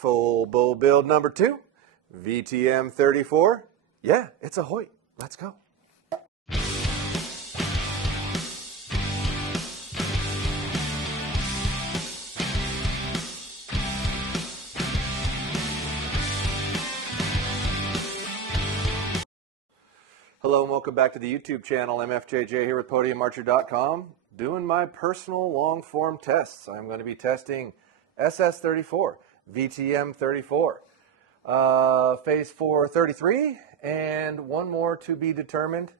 Full bow build number 2, VTM 34. Yeah, it's a Hoyt. Let's go. Hello and welcome back to the YouTube channel. MFJJ here with PodiumArcher.com, doing my personal long-form tests. I'm going to be testing SS34, VTM 34, Phase 4 33, and one more to be determined.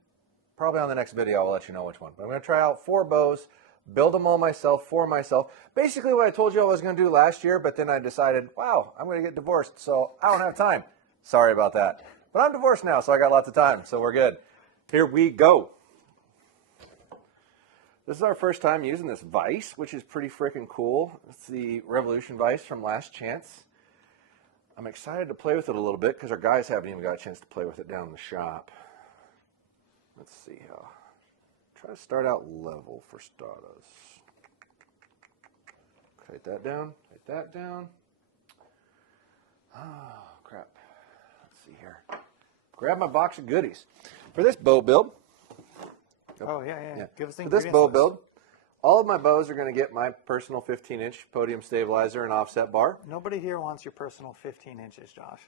Probably on the next video I'll let you know which one. But I'm going to try out 4 bows, build them all myself, for myself. Basically what I told you I was going to do last year, but then I decided, wow, I'm going to get divorced, so I don't have time. Sorry about that. But I'm divorced now, so I got lots of time, so we're good. Here we go. This is our first time using this vise, which is pretty freaking cool. It's the Revolution vise from Last Chance. I'm excited to play with it a little bit because our guys haven't even got a chance to play with it down in the shop. Let's see how. Try to start out level for starters. Tight that down, tight that down. Oh, crap. Let's see here. Grab my box of goodies. For this bow build. Oh, yeah. Give us the For this bow build, all of my bows are going to get my personal 15-inch podium stabilizer and offset bar. Nobody here wants your personal 15 inches, Josh.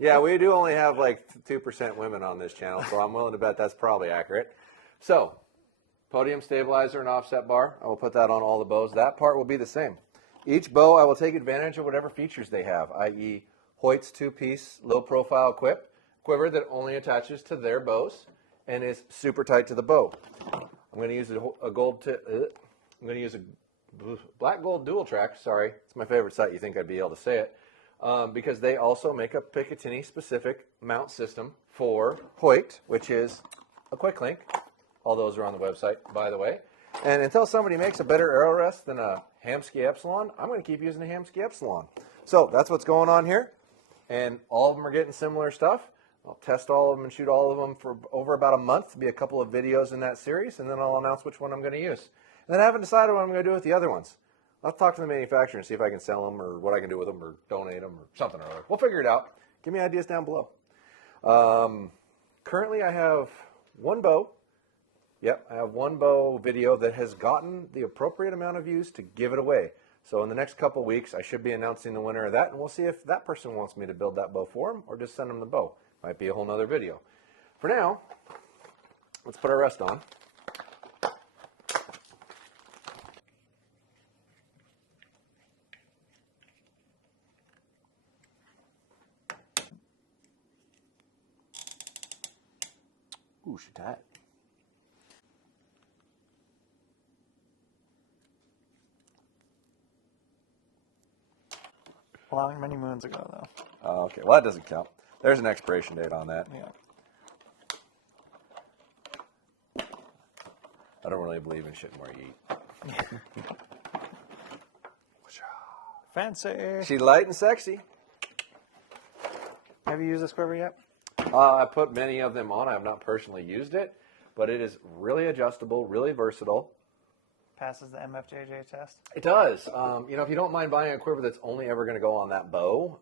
Yeah, we do only have like 2% women on this channel, so I'm willing to bet that's probably accurate. So, podium stabilizer and offset bar, I will put that on all the bows. That part will be the same. Each bow, I will take advantage of whatever features they have, i.e. Hoyt's 2-piece low-profile quiver that only attaches to their bows and is super tight to the bow. I'm going to use a gold tip. I'm going to use a black gold dual track. Sorry, it's my favorite site. You think I'd be able to say it because they also make a Picatinny specific mount system for Hoyt, which is a quick link. All those are on the website, by the way. And until somebody makes a better arrow rest than a Hamsky Epsilon, I'm going to keep using a Hamsky Epsilon. So that's what's going on here. And all of them are getting similar stuff. I'll test all of them and shoot all of them for over about a month. To be a couple of videos in that series, and then I'll announce which one I'm going to use. And then I haven't decided what I'm going to do with the other ones. I'll talk to the manufacturer and see if I can sell them or what I can do with them or donate them or something or other. We'll figure it out. Give me ideas down below. Currently I have one bow. Yep, I have one bow video that has gotten the appropriate amount of views to give it away. So in the next couple weeks, I should be announcing the winner of that, and we'll see if that person wants me to build that bow for him or just send them the bow. Might be a whole nother video. For now, let's put our rest on. Ooh, she tight. Plowing many moons ago, though. Oh, okay, well that doesn't count. There's an expiration date on that. Yeah. I don't really believe in shitting where you eat. Fancy. She's light and sexy. Have you used this quiver yet? I put many of them on. I have not personally used it, but it is really adjustable, really versatile. Passes the MFJJ test? It does. You know, if you don't mind buying a quiver that's only ever going to go on that bow,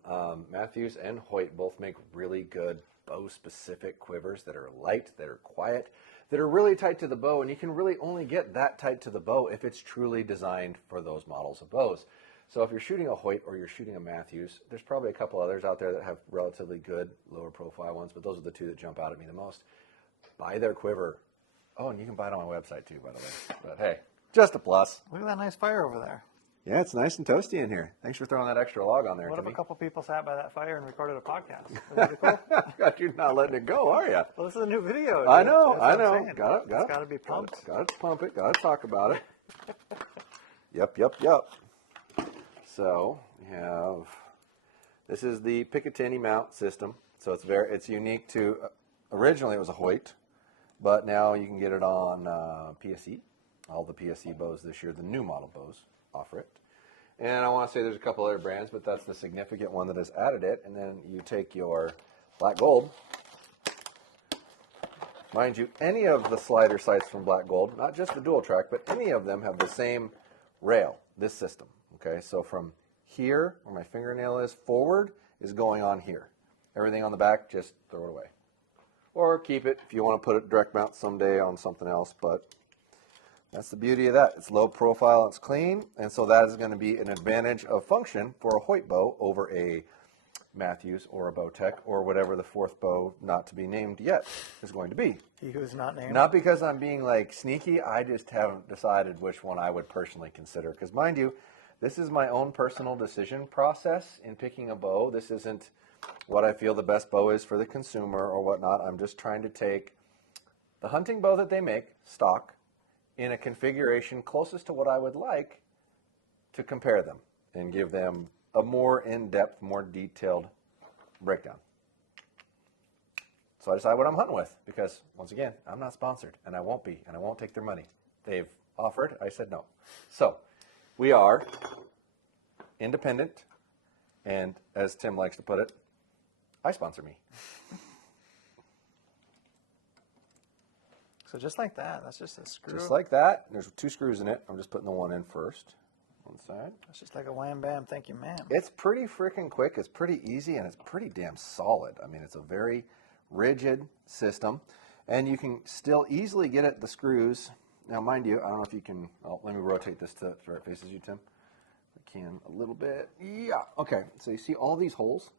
Matthews and Hoyt both make really good bow-specific quivers that are light, that are quiet, that are really tight to the bow, and you can really only get that tight to the bow if it's truly designed for those models of bows. So if you're shooting a Hoyt or you're shooting a Matthews, there's probably a couple others out there that have relatively good lower profile ones, but those are the two that jump out at me the most. Buy their quiver. Oh, and you can buy it on my website too, by the way. But hey, just a plus. Look at that nice fire over there. Yeah, it's nice and toasty in here. Thanks for throwing that extra log on there. What if Timmy. a couple people sat by that fire and recorded a podcast? Would that be cool? God, you're not letting it go, are you? Well, this is a new video. Dude. I know. Got it. It's got to be pumped. Got to pump it. Got to talk about it. Yep. So we have. This is the Picatinny Mount system. So it's unique to. Originally, it was a Hoyt, but now you can get it on PSE. All the PSE bows this year, the new model bows, offer it. And I want to say there's a couple other brands, but that's the significant one that has added it. And then you take your black gold. Mind you, any of the slider sights from Black Gold, not just the dual track, but any of them have the same rail, this system. Okay, so from here, where my fingernail is, forward, is going on here. Everything on the back, just throw it away. Or keep it if you want to put it direct mount someday on something else, but that's the beauty of that. It's low profile, it's clean, and so that is going to be an advantage of function for a Hoyt bow over a Matthews or a Bowtech or whatever the fourth bow not to be named yet is going to be. He who's not named. Not because I'm being like sneaky, I just haven't decided which one I would personally consider. Because mind you, this is my own personal decision process in picking a bow. This isn't what I feel the best bow is for the consumer or whatnot. I'm just trying to take the hunting bow that they make, stock, in a configuration closest to what I would like to compare them and give them a more in-depth, more detailed breakdown. So I decide what I'm hunting with because, once again, I'm not sponsored, and I won't be, and I won't take their money. They've offered, I said no. So we are independent, and as Tim likes to put it, I sponsor me. So just like that, that's just a screw. Just like that. There's 2 screws in it. I'm just putting the one in first. One side. It's just like a wham bam, thank you, ma'am. It's pretty freaking quick. It's pretty easy, and it's pretty damn solid. I mean, it's a very rigid system, and you can still easily get at the screws. Now, mind you, I don't know if you can. Oh, let me rotate this to where it faces you, Tim. I can a little bit. Yeah. Okay. So you see all these holes?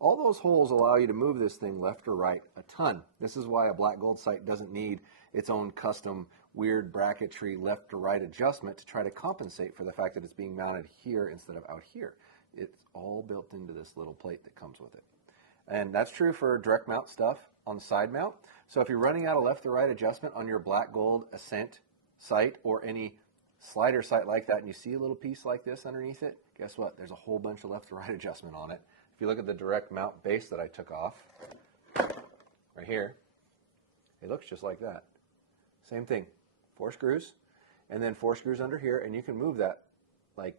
All those holes allow you to move this thing left or right a ton. This is why a black gold sight doesn't need its own custom weird bracketry left to right adjustment to try to compensate for the fact that it's being mounted here instead of out here. It's all built into this little plate that comes with it. And that's true for direct mount stuff on the side mount. So if you're running out of left to right adjustment on your black gold Ascent sight or any slider sight like that and you see a little piece like this underneath it, guess what? There's a whole bunch of left to right adjustment on it. If you look at the direct mount base that I took off, right here, it looks just like that. Same thing, 4 screws, and then 4 screws under here, and you can move that like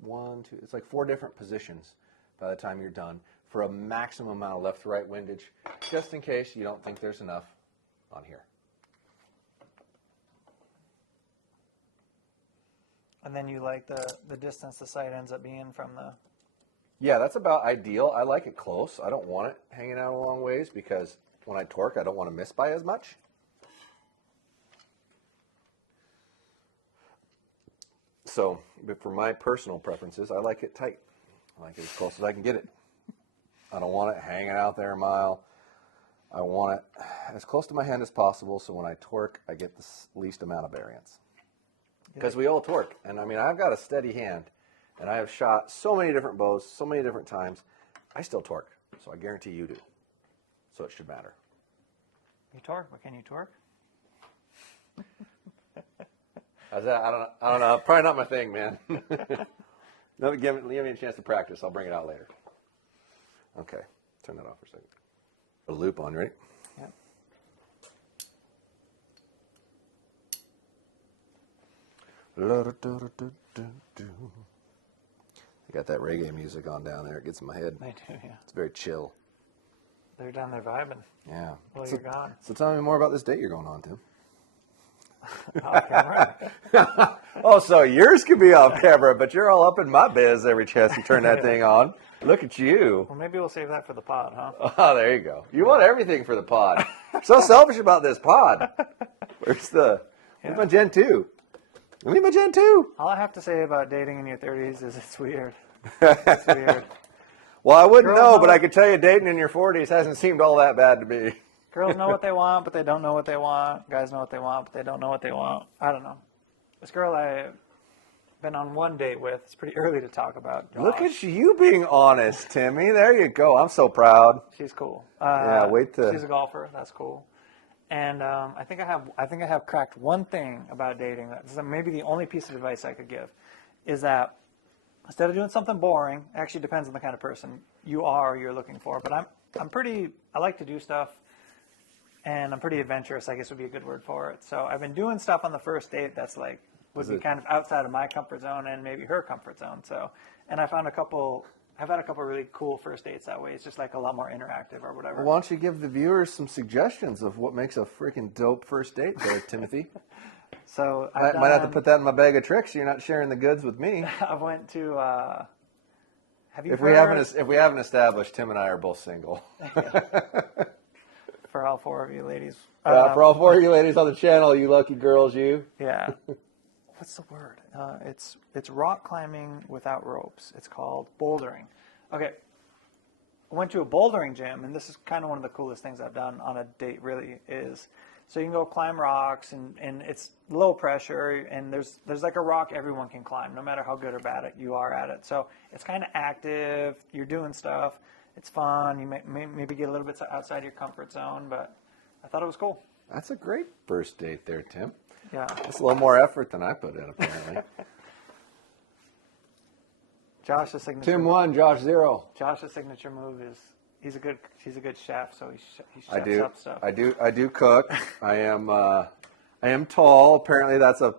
1, 2, it's like 4 different positions by the time you're done for a maximum amount of left to right windage, just in case you don't think there's enough on here. And then you like the distance the sight ends up being from the... Yeah, that's about ideal. I like it close. I don't want it hanging out a long ways because when I torque, I don't want to miss by as much. So, but for my personal preferences, I like it tight. I like it as close as I can get it. I don't want it hanging out there a mile. I want it as close to my hand as possible so when I torque, I get the least amount of variance. Because we all torque. And I mean, I've got a steady hand. And I have shot so many different bows, so many different times. I still torque, so I guarantee you do. So it should matter. You torque, but can you torque? How's that? I don't know. Probably not my thing, man. No, give me a chance to practice. I'll bring it out later. Okay, turn that off for a second. Put a loop on, right? Yeah. I got that reggae music on down there. It gets in my head. They do, yeah. It's very chill. They're down there vibing. Yeah. Well, you're gone. So tell me more about this date you're going on, Tim. Off camera. Oh, so yours could be off camera, but you're all up in my biz every chance you turn that thing on. Look at you. Well, maybe we'll save that for the pod, huh? Oh, there you go. You want everything for the pod. So selfish about this pod. Where's my Gen 2? Give me my Gen 2. All I have to say about dating in your 30s is it's weird. It's weird. Well, I wouldn't Girls know, know but I could tell you dating in your 40s hasn't seemed all that bad to me. Girls know what they want, but they don't know what they want. Guys know what they want, but they don't know what they want. I don't know. This girl I've been on one date with, it's pretty early to talk about. Josh. Look at you being honest, Timmy. There you go. I'm so proud. She's cool. Yeah, wait to. She's a golfer. That's cool. And I think I have cracked one thing about dating. That's maybe the only piece of advice I could give, is that instead of doing something boring, it actually depends on the kind of person you are or you're looking for. But I like to do stuff, and I'm pretty adventurous, I guess would be a good word for it. So I've been doing stuff on the first date that's like would be kind of outside of my comfort zone and maybe her comfort zone. So, and I've had a couple really cool first dates that way. It's just like a lot more interactive or whatever. Well, why don't you give the viewers some suggestions of what makes a freaking dope first date there, Timothy? So I might have to put that in my bag of tricks. You're not sharing the goods with me. I went to Have you If heard? we haven't established, Tim and I are both single. For all four of you ladies. For all four of you ladies on the channel, you lucky girls, you. Yeah. What's the word? It's rock climbing without ropes. It's called bouldering. Okay. I went to a bouldering gym, and this is kind of one of the coolest things I've done on a date, really, is so you can go climb rocks, and it's low pressure, and there's like a rock everyone can climb, no matter how good or bad you are at it. So it's kind of active. You're doing stuff. It's fun. You may maybe get a little bit outside your comfort zone, but I thought it was cool. That's a great first date there, Tim. Yeah. That's a little more effort than I put in, apparently. Josh's signature. Tim 1, Josh 0. Josh's signature move is he's a good chef, so he chefs up stuff. I do cook. I am tall. Apparently, that's a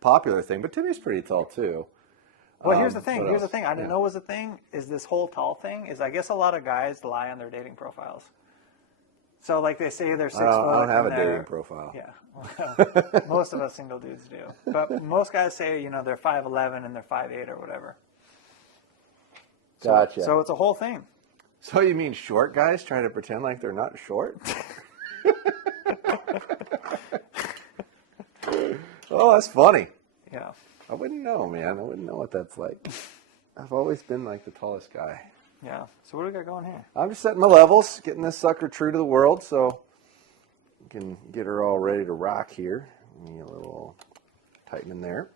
popular thing. But Timmy's pretty tall too. Well, here's the thing. What else? I didn't know was a thing. Is this whole tall thing? Is I guess a lot of guys lie on their dating profiles. So like they say they're 6 foot. I don't have and a dating profile. Yeah, well, most of us single dudes do. But most guys say they're 5'11" and they're 5'8" or whatever. Gotcha. So it's a whole thing. So you mean short guys try to pretend like they're not short? Oh, that's funny. Yeah. I wouldn't know, man. I wouldn't know what that's like. I've always been like the tallest guy. Yeah. So what do we got going here? I'm just setting my levels, getting this sucker true to the world, so we can get her all ready to rock here. Need a little tighten in there.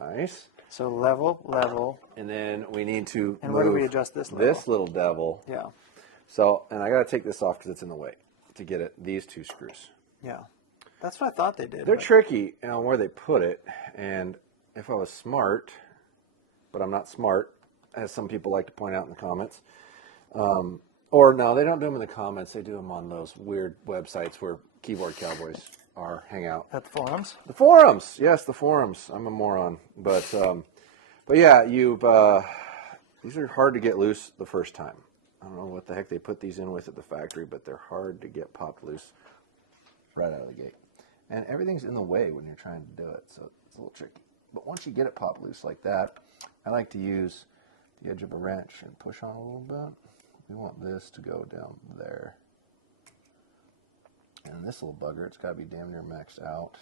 Nice. So level. And then we need to And move where do we adjust this level? this little devil. Yeah. So, and I got to take this off because it's in the way to get it. These two screws. Yeah. That's what I thought they did. They're but- tricky on where they put it. And if I was smart, but I'm not smart, as some people like to point out in the comments. Or no, they don't do them in the comments. They do them on those weird websites where keyboard cowboys hang out. At the forums? The forums, yes, the forums. I'm a moron, but yeah, these are hard to get loose the first time. I don't know what the heck they put these in with at the factory, but they're hard to get popped loose right out of the gate. And everything's in the way when you're trying to do it, so it's a little tricky. But once you get it popped loose like that, I like to use the edge of a wrench and push on a little bit. We want this to go down there. And this little bugger, it's got to be damn near maxed out.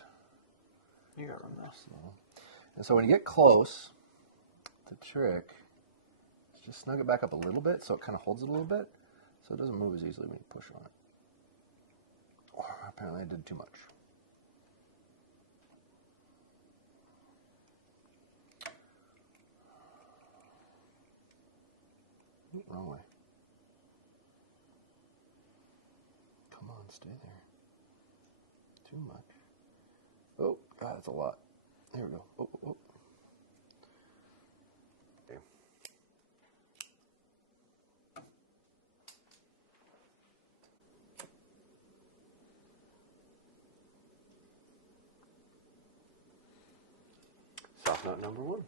You got to run this. And so when you get close, the trick is just snug it back up a little bit so it kind of holds it a little bit so it doesn't move as easily when you push on it. Oh, apparently I did too much. Wrong way. Come on, stay there. Too much. Oh, God, that's a lot. Here we go. Oh. Okay. Soft nut number 1.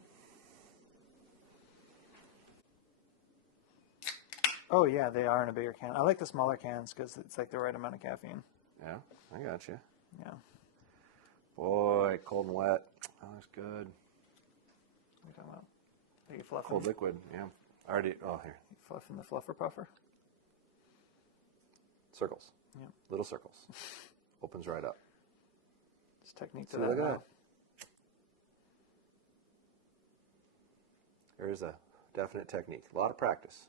Oh, yeah, they are in a bigger can. I like the smaller cans because it's like the right amount of caffeine. Yeah, I got you. Yeah. Boy, cold and wet. Oh, that's good. What are you talking about? Are you fluffing? Cold liquid, yeah. I already, here. Fluffing the fluffer puffer? Circles. Yeah. Little circles. Opens right up. It's technique to See, that. look at now. that. There is a definite technique. A lot of practice.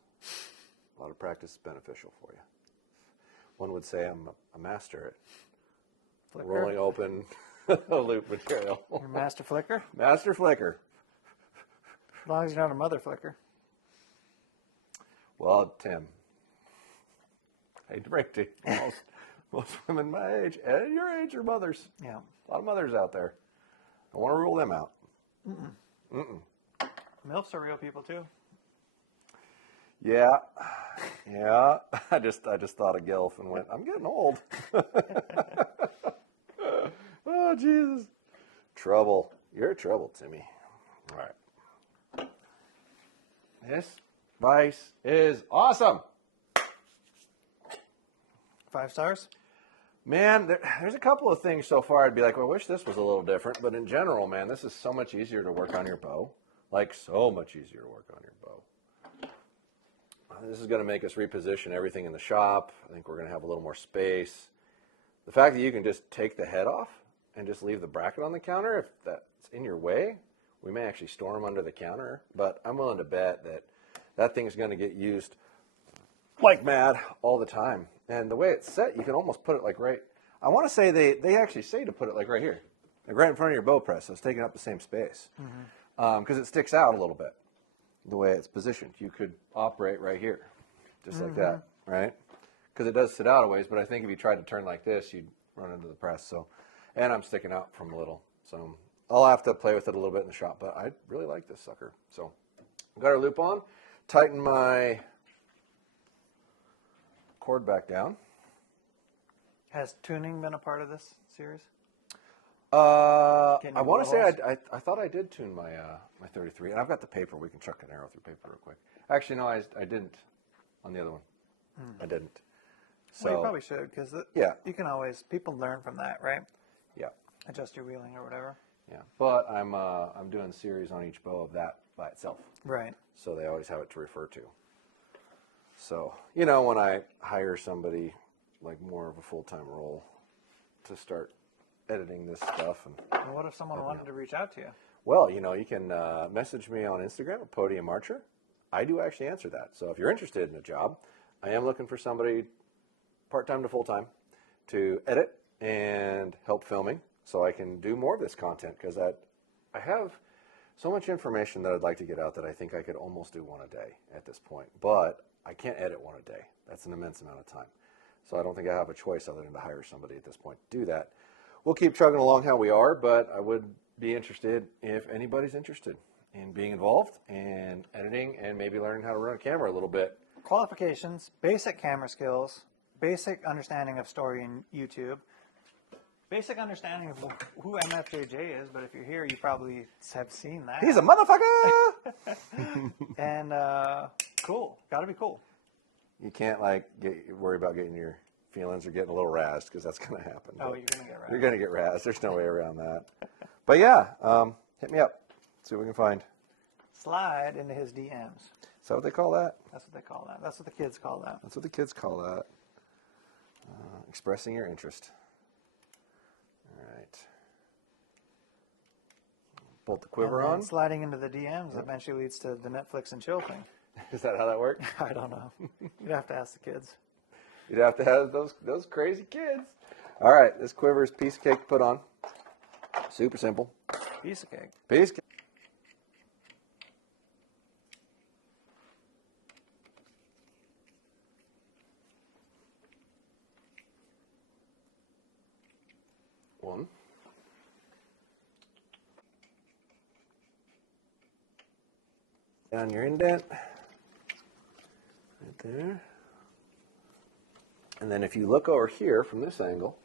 A lot of practice is beneficial for you. One would say I'm a master at Flicker? rolling open loop material. Your master flicker? Master flicker. As long as you're not a mother flicker. Well, Tim, I hate to break to you, most women my age and your age are mothers. Yeah. A lot of mothers out there. I want to rule them out. MILFs are real people too. Yeah. I just thought of Gilf and went, I'm getting old. Oh, Jesus. Trouble. You're trouble, Timmy. All right. This vise is awesome. 5 stars? Man, there's a couple of things so far I'd be like, well, I wish this was a little different. But in general, man, this is so much easier to work on your bow. Like so much easier to work on your bow. This is going to make us reposition everything in the shop. I think we're going to have a little more space. The fact that you can just take the head off and just leave the bracket on the counter, if that's in your way, we may actually store them under the counter, but I'm willing to bet that that thing's going to get used like mad all the time. And the way it's set, you can almost put it like right, I want to say they actually say to put it like right here, like right in front of your bow press, so it's taking up the same space. Because it sticks out a little bit, the way it's positioned. You could operate right here, just like that, right? Because it does sit out a ways, but I think if you tried to turn like this, you'd run into the press. So, and I'm sticking out from a little, so I'll have to play with it a little bit in the shop, but I really like this sucker. So, got our loop on, tighten my cord back down. Has tuning been a part of this series? I want to say I thought I did tune my my 33, and I've got the paper. We can chuck an arrow through paper real quick. Actually, no, I didn't on the other one. I didn't. So Well, you probably should, because yeah, you can always, people learn from that, right? yeah, Adjust your wheeling or whatever. yeah. But I'm doing series on each bow of that by itself, Right. so they always have it to refer to. So you know, when I hire somebody like more of a full-time role to start editing this stuff, and And what if someone wanted to reach out to you? well, you know, you can message me on Instagram at Podium Archer. I do actually answer that. So if you're interested in a job, I am looking for somebody part-time to full-time to edit and help filming so I can do more of this content, because I have so much information that I'd like to get out that I think I could almost do one a day at this point. But I can't edit one a day. That's an immense amount of time. So I don't think I have a choice other than to hire somebody at this point to do that. We'll keep chugging along how we are, but I would be interested if anybody's interested in being involved and editing and maybe learning how to run a camera a little bit. Qualifications, basic camera skills, basic understanding of story in YouTube, basic understanding of who MFJJ is, but if you're here, you probably have seen that. He's a motherfucker! And cool. Got to be cool. You can't worry about getting your feelings or getting a little razzed, because that's going to happen. Oh, you're going to get right. You're going to get razzed. There's no way around that. But yeah, hit me up. See what we can find. Slide into his DMs. Is that what they call that? That's what they call that. That's what the kids call that. That's what the kids call that. Expressing your interest. All right. Bolt the quiver And then on. sliding into the DMs eventually leads to the Netflix and chill thing. Is that how that works? I don't know. You'd have to ask the kids. You'd have to have those crazy kids. All right, this quiver is piece of cake to put on. Super simple. Piece of cake. Piece of cake. One. Down your indent. Right there. And then if you look over here from this angle,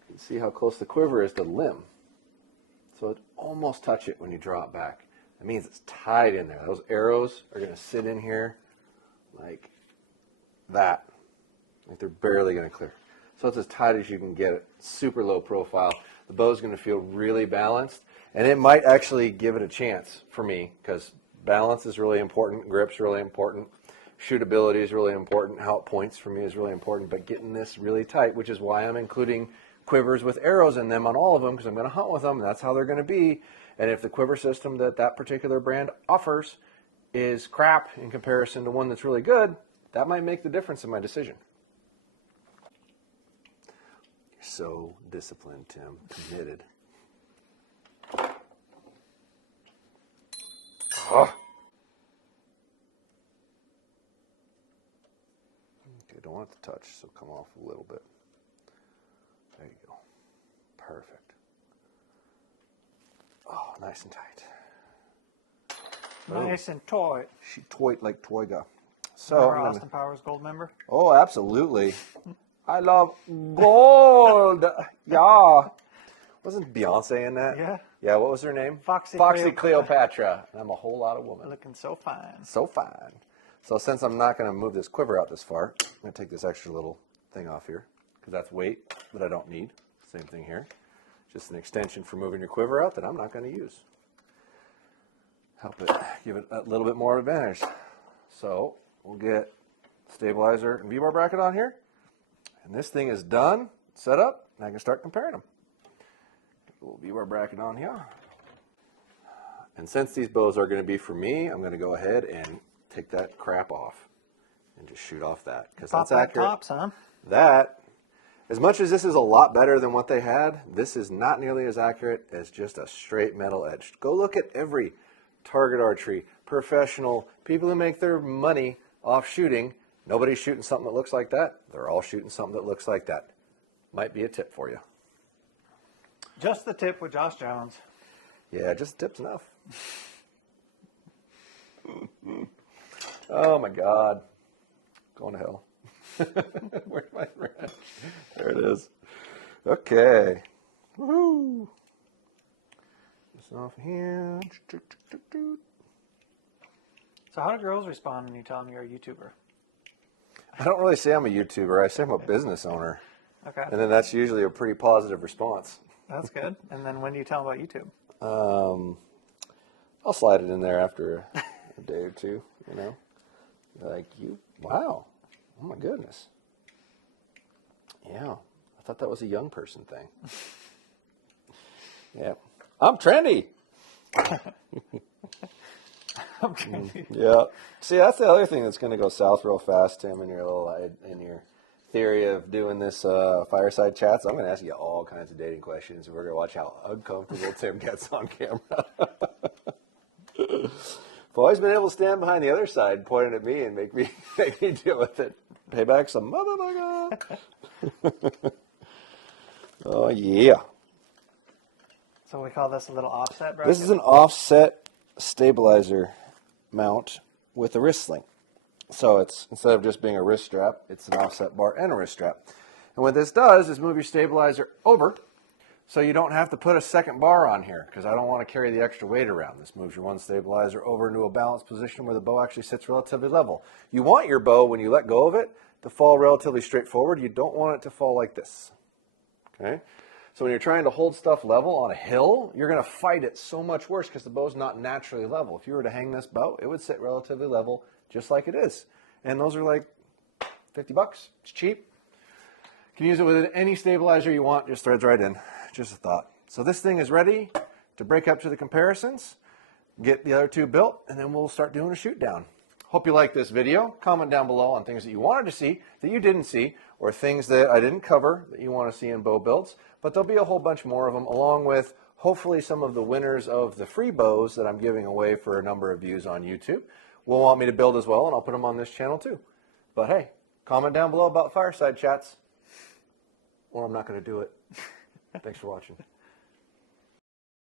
you can see how close the quiver is to the limb. So it almost touch it when you draw it back. That means it's tied in there. Those arrows are going to sit in here like that. Like they're barely going to clear. So it's as tight as you can get it. Super low profile. The bow's going to feel really balanced. And it might actually give it a chance for me, because balance is really important. Grip's really important. Shootability is really important. How it points for me is really important. But getting this really tight, which is why I'm including quivers with arrows in them on all of them, because I'm going to hunt with them. And that's how they're going to be. And if the quiver system that particular brand offers is crap in comparison to one that's really good, that might make the difference in my decision. You're so disciplined, Tim. Committed. Oh. Okay, don't want it to touch, so come off a little bit. There you go. Perfect. Oh, nice and tight. Nice and toy. She toyed like Toyga. So Remember I'm gonna- Austin Powers Gold member? Oh, absolutely. I love gold. Yeah. Wasn't Beyonce in that? Yeah. Yeah, what was her name? Foxy Cleopatra. And I'm a whole lot of woman. Looking so fine. So fine. So since I'm not going to move this quiver out this far, I'm going to take this extra little thing off here, because that's weight that I don't need. Same thing here. Just an extension for moving your quiver out that I'm not going to use. help it give it a little bit more advantage. So we'll get stabilizer and V-bar bracket on here, and this thing is done, set up, and I can start comparing them. Get a little V-bar bracket on here. And since these bows are going to be for me, I'm going to go ahead and take that crap off and just shoot off that, because that's accurate. Tops, huh? That, as much as this is a lot better than what they had, this is not nearly as accurate as just a straight metal edge. Go look at every target archery, professional, people who make their money off shooting. Nobody's shooting something that looks like that. They're all shooting something that looks like that. Might be a tip for you. Just the tip with Josh Jones. Yeah, just tip's enough. Oh my God. Going to hell. Where's my wrench? There it is. Okay. Woohoo. This off here. So how do girls respond when you tell them you're a YouTuber? I don't really say I'm a YouTuber. I say I'm a business owner. Okay. And then that's usually a pretty positive response. That's good. And then when do you tell them about YouTube? I'll slide it in there after a day or two, you know. Like, wow. Oh my goodness. Yeah. I thought that was a young person thing. Yeah. I'm trendy. I'm trendy. Yeah. See, that's the other thing that's going to go south real fast, Tim, in your theory of doing this fireside chats. I'm going to ask you all kinds of dating questions, and we're going to watch how uncomfortable Tim gets on camera. I've always been able to stand behind the other side, pointing at me and make me deal with it. Payback some motherfucker. Oh, yeah. So we call this a little offset bracket? This is an offset stabilizer mount with a wrist sling. So it's, instead of just being a wrist strap, it's an offset bar and a wrist strap. And what this does is move your stabilizer over, so you don't have to put a second bar on here, because I don't want to carry the extra weight around. This moves your one stabilizer over into a balanced position where the bow actually sits relatively level. You want your bow, when you let go of it, to fall relatively straight forward. You don't want it to fall like this. Okay? So when you're trying to hold stuff level on a hill, you're going to fight it so much worse because the bow's not naturally level. If you were to hang this bow, it would sit relatively level just like it is. And those are like $50. It's cheap. You can use it with any stabilizer you want, just threads right in. Just a thought. So this thing is ready to break up to the comparisons, get the other two built, and then we'll start doing a shoot down. Hope you liked this video. Comment down below on things that you wanted to see that you didn't see, or things that I didn't cover that you want to see in bow builds. But there'll be a whole bunch more of them, along with hopefully some of the winners of the free bows that I'm giving away for a number of views on YouTube will want me to build as well, and I'll put them on this channel too. But hey, comment down below about fireside chats, or I'm not going to do it. Thanks for watching.